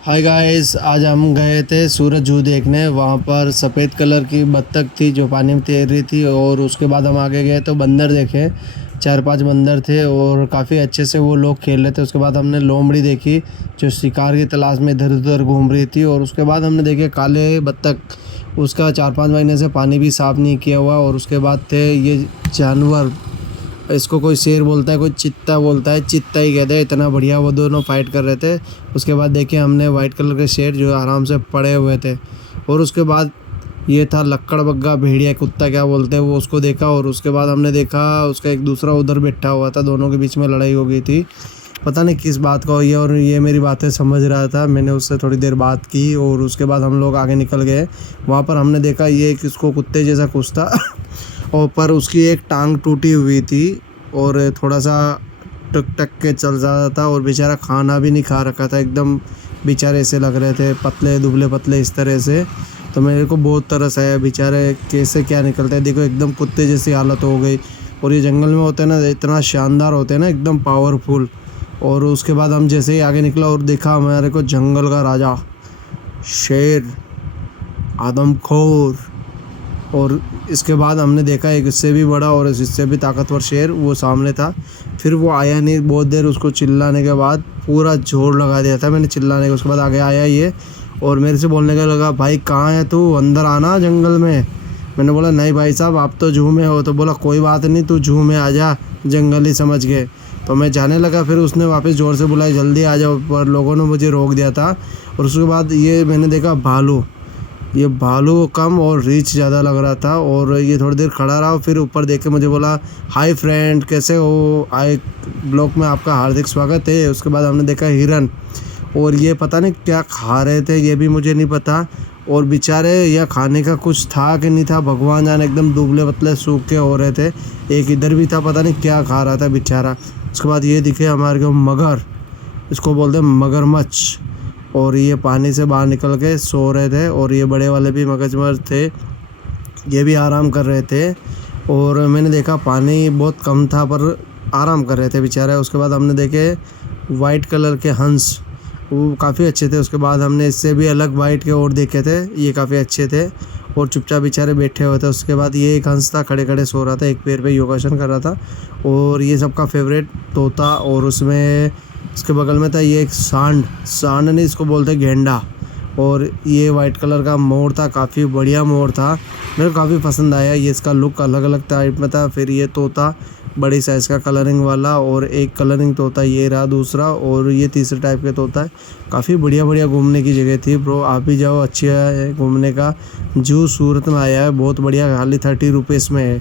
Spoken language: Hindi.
हाय गाइस, आज हम गए थे सूरज जू देखने। वहाँ पर सफ़ेद कलर की बत्तख थी जो पानी में तैर रही थी। और उसके बाद हम आगे गए तो बंदर देखे, 4-5 बंदर थे और काफ़ी अच्छे से वो लोग खेल रहे थे। उसके बाद हमने लोमड़ी देखी जो शिकार की तलाश में इधर उधर घूम रही थी। और उसके बाद हमने देखे काले बत्तख, उसका 4-5 महीने से पानी भी साफ़ नहीं किया हुआ। और उसके बाद थे ये जानवर, इसको कोई शेर बोलता है, कोई चित्ता बोलता है, चित्ता ही कहते हैं। इतना बढ़िया वो दोनों फाइट कर रहे थे। उसके बाद देखिए हमने वाइट कलर के शेर जो आराम से पड़े हुए थे। और उसके बाद ये था लक्कड़ बग्गा, भेड़िया कुत्ता क्या बोलते हैं वो, उसको देखा। और उसके बाद हमने देखा उसका एक दूसरा उधर बैठा हुआ था, दोनों के बीच में लड़ाई हो गई थी, पता नहीं किस बात का हुई है। और ये मेरी बातें समझ रहा था, मैंने उससे थोड़ी देर बात की। और उसके बाद हम लोग आगे निकल गए। वहाँ पर हमने देखा ये किसको कुत्ते जैसा कुछ था और पर उसकी एक टांग टूटी हुई थी और थोड़ा सा टक टक के चल रहा था। और बेचारा खाना भी नहीं खा रखा था, एकदम बेचारे ऐसे लग रहे थे, पतले दुबले पतले इस तरह से। तो मेरे को बहुत तरस आया, बेचारे कैसे क्या निकलते हैं। देखो एकदम कुत्ते जैसी हालत हो गई। और ये जंगल में होते हैं ना, इतना शानदार होते हैं ना, एकदम पावरफुल। और उसके बाद हम जैसे ही आगे निकला और देखा हमारे को जंगल का राजा शेर, आदमखोर। और इसके बाद हमने देखा एक इससे भी बड़ा और इससे भी ताकतवर शेर वो सामने था। फिर वो आया नहीं, बहुत देर उसको चिल्लाने के बाद पूरा जोर लगा दिया था मैंने चिल्लाने का। उसके बाद आगे आया ये और मेरे से बोलने का लगा, भाई कहाँ है तू, अंदर आना जंगल में। मैंने बोला नहीं भाई साहब, आप तो जू में हो। तो बोला कोई बात नहीं, तू जू में आ जा, जंगल ही समझ के। तो मैं जाने लगा, फिर उसने वापस ज़ोर से बुलाया जल्दी आ जाओ, पर लोगों ने मुझे रोक दिया था। और उसके बाद ये मैंने देखा भालू, ये भालू कम और रीच ज़्यादा लग रहा था। और ये थोड़ी देर खड़ा रहा, फिर ऊपर देख के मुझे बोला हाय फ्रेंड कैसे हो, आए ब्लॉग में आपका हार्दिक स्वागत है। उसके बाद हमने देखा हिरन, और ये पता नहीं क्या खा रहे थे, ये भी मुझे नहीं पता। और बेचारे यह खाने का कुछ था कि नहीं था, भगवान जाने, एकदम दुबले पतले सूखे हो रहे थे। एक इधर भी था, पता नहीं क्या खा रहा था बेचारा। उसके बाद ये दिखे हमारे को मगर, इसको बोलते हैं मगरमच्छ। और ये पानी से बाहर निकल के सो रहे थे। और ये बड़े वाले भी मगरमच्छ थे, ये भी आराम कर रहे थे। और मैंने देखा पानी बहुत कम था पर आराम कर रहे थे बेचारे। उसके बाद हमने देखे वाइट कलर के हंस, वो काफ़ी अच्छे थे। उसके बाद हमने इससे भी अलग वाइट के और देखे थे, ये काफ़ी अच्छे थे और चुपचाप बेचारे बैठे हुए थे। उसके बाद ये एक हंस था, खड़े खड़े सो रहा था, एक पैर पे योगासन कर रहा था। और ये सबका फेवरेट तोता, और उसमें इसके बगल में था ये एक सांड, सांड नहीं इसको बोलते गेंडा। और ये वाइट कलर का मोर था, काफ़ी बढ़िया मोर था, मेरे को काफ़ी पसंद आया। ये इसका लुक अलग अलग टाइप में था। फिर ये तोता बड़ी साइज़ का कलरिंग वाला, और एक कलरिंग तोता ये रहा दूसरा, और ये तीसरे टाइप के तोता है। काफ़ी बढ़िया बढ़िया घूमने की जगह थी ब्रो, आप भी जाओ, अच्छी है घूमने का। जू सूरत में आया है, बहुत बढ़िया, खाली 30 रुपीज़ में है।